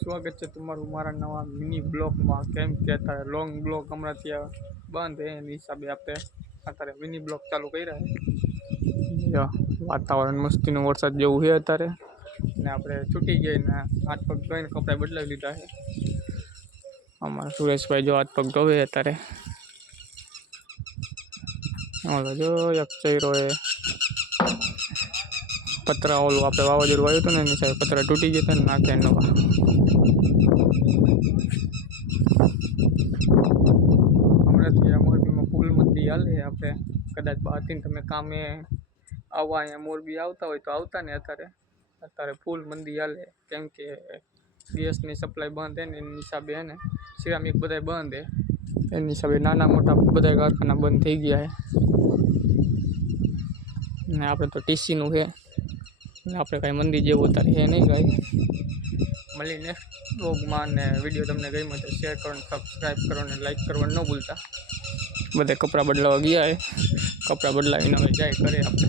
સ્વાગત છે તમારું મારા નવા મિની બ્લોગમાં। કેમ કે અત્યારે લોંગ બ્લોગ હમણાંથી બંધ હે, એની હિસાબે આપણે અત્યારે મિની બ્લોગ ચાલુ કર્યા છે। વાતાવરણ મસ્તીનો વરસાદ જેવું છે અત્યારે, ને આપણે છૂટી ગઈ ને હાથ પગ ધોઈને કપડાં બદલાવી લીધા છે। અમારા સુરેશભાઈ જો હાથ પગ ધોવે અત્યારે। ઓલો જો એક ચહેરો એ પતરા ઓલું આપણે વાવાઝોડું આવ્યું હતું ને એની સાહેબ પતરા તૂટી ગયા હતા ને નાખે નવા। હમણાંથી મોરબીમાં ફૂલ મંદી હાલે। આપણે કદાચ બહારથી તમે કામે આવવા અહીંયા મોરબી આવતા હોય તો આવતા ને અત્યારે ફૂલ મંદી હાલે। કેમ કે ગેસની સપ્લાય બંધ હે ને એની હિસાબે હે ને સિરામિક બધા બંધ હે, એની હિસાબે નાના મોટા બધા કારખાના બંધ થઈ ગયા છે ને આપણે તો ટીસીનું છે ને આપણે કાંઈ મંદી જેવું અત્યારે છે નહીં કાંઈ। મળી નેક્સ્ટ બ્લોગમાં, ને વિડીયો તમને ગમ્યો તો શેર કરો, સબસ્ક્રાઈબ કરો ને લાઈક કરવાનું ન ભૂલતા। બધા કપડાં બદલાવા ગયા છે, કપડાં બદલાવીને હવે જાય કરે આપણે।